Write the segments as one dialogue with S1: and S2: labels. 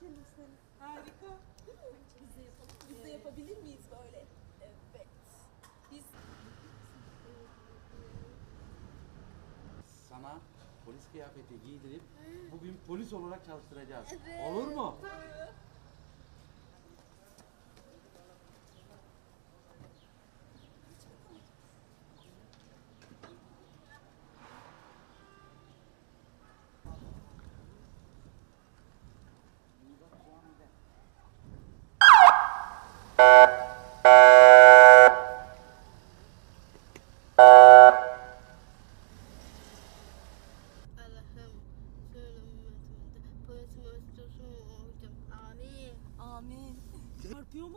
S1: seni. Harika.
S2: Biz de yapalım.
S1: Biz de yapabilir miyiz böyle? Evet. Biz
S3: Sana polis kıyafeti giydirip bugün polis olarak çalıştıracağız. Olur mu?
S2: Allah'ım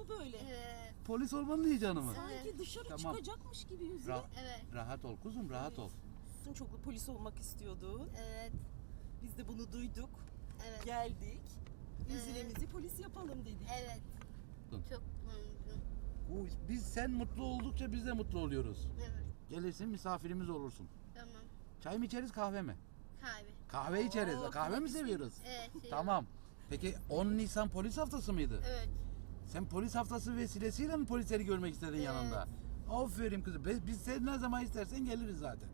S1: Böyle?
S2: Evet.
S3: Polis olmanın heyecanı mı?
S1: Sanki dışarı
S3: Tamam.
S1: çıkacakmış gibi yüzüne.
S3: Ra-
S2: Evet.
S3: rahat ol kuzum rahat ol.
S1: Sen çok polis olmak istiyordun.
S2: Evet.
S1: Biz de bunu duyduk.
S2: Evet.
S1: Geldik. Yüzülemizi polis yapalım dedik.
S2: Evet. Çok mutluyum.
S3: Bu- Biz sen mutlu oldukça biz de mutlu oluyoruz.
S2: Evet.
S3: Gelirsin misafirimiz olursun.
S2: Tamam.
S3: Çay mı içeriz kahve mi?
S2: Kahve.
S3: Kahve içeriz.
S1: Oo,
S3: kahve mi seviyoruz?
S2: Evet. şey-
S3: Tamam. Peki 10 Nisan polis haftası mıydı?
S2: Evet.
S3: Sen polis haftası vesilesiyle mi polisleri görmek istedin yanında? Aferin kızım. Biz, biz sen ne zaman istersen geliriz zaten.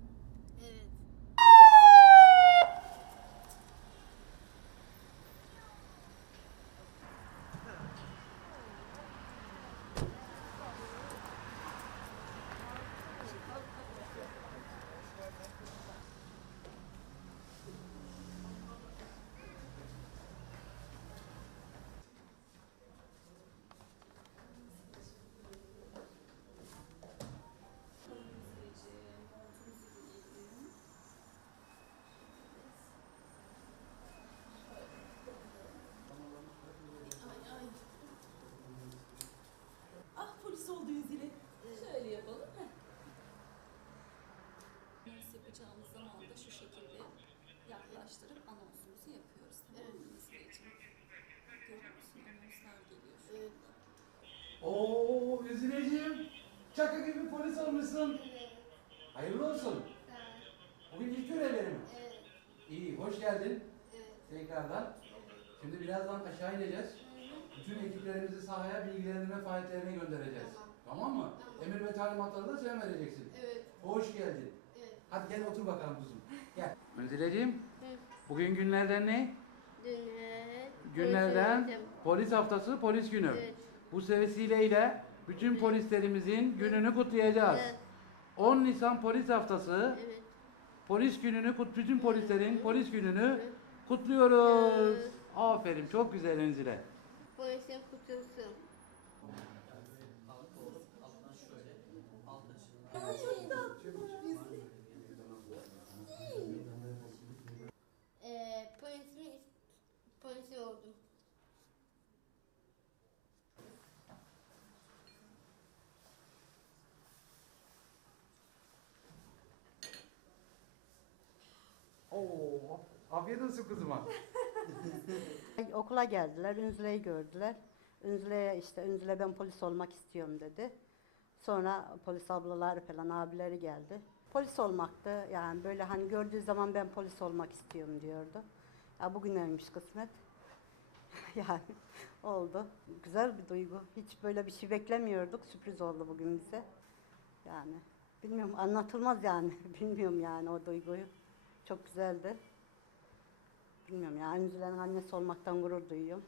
S4: Yapacağımız zaman da şu şekilde yaklaştırıp anonsumuzu yapıyoruz. Tamam mı Nesli'ciğim? Görüyor musun? Anonslar geliyor şu
S2: Evet.
S4: anda.
S3: Oo Üzüleciğim. Çaka gibi polis olmuşsun. Hayırlı olsun. Bugün ilk görevleri mi?
S2: Evet.
S3: İyi, hoş geldin.
S2: Evet.
S3: Tekrardan. Şimdi birazdan aşağı ineceğiz. Bütün ekiplerimizi sahaya bilgilendirme faaliyetlerine göndereceğiz. Tamam, mı?
S2: Tamam.
S3: Emir ve talimatları da sen vereceksin.
S2: Evet.
S3: Hoş geldin.
S2: Evet.
S3: Hadi gel otur bakalım kuzum. Gel. Münzileciğim,
S2: Evet.
S3: bugün günlerden ne?
S2: Dün
S3: Günlerden polis haftası, polis günü.
S2: Evet.
S3: Bu vesileyle bütün polislerimizin gününü kutlayacağız.
S2: Evet.
S3: 10 Nisan polis haftası,
S2: Evet.
S3: polis gününü, kut- bütün polislerin polis gününü kutluyoruz.
S2: Evet.
S3: Aferin, çok güzel Enzile.
S2: Polisin kutusu. Oldum.
S3: Oo, afiyet olsun kızıma.
S5: Okula geldiler, Ünzüle'yi gördüler. Ünzüle'ye işte Ünzüle ben polis olmak istiyorum dedi. Sonra polis ablaları falan abileri geldi. Polis olmaktı yani böyle hani gördüğü zaman ben polis olmak istiyorum diyordu. Ya bugün ölmüş kısmet. yani oldu. Güzel bir duygu. Hiç böyle bir şey beklemiyorduk. Sürpriz oldu bugün bize. Yani bilmiyorum anlatılmaz yani. Bilmiyorum yani o duyguyu. Çok güzeldi. Bilmiyorum ya Ünzüle'nin annesi olmaktan gurur duyuyorum.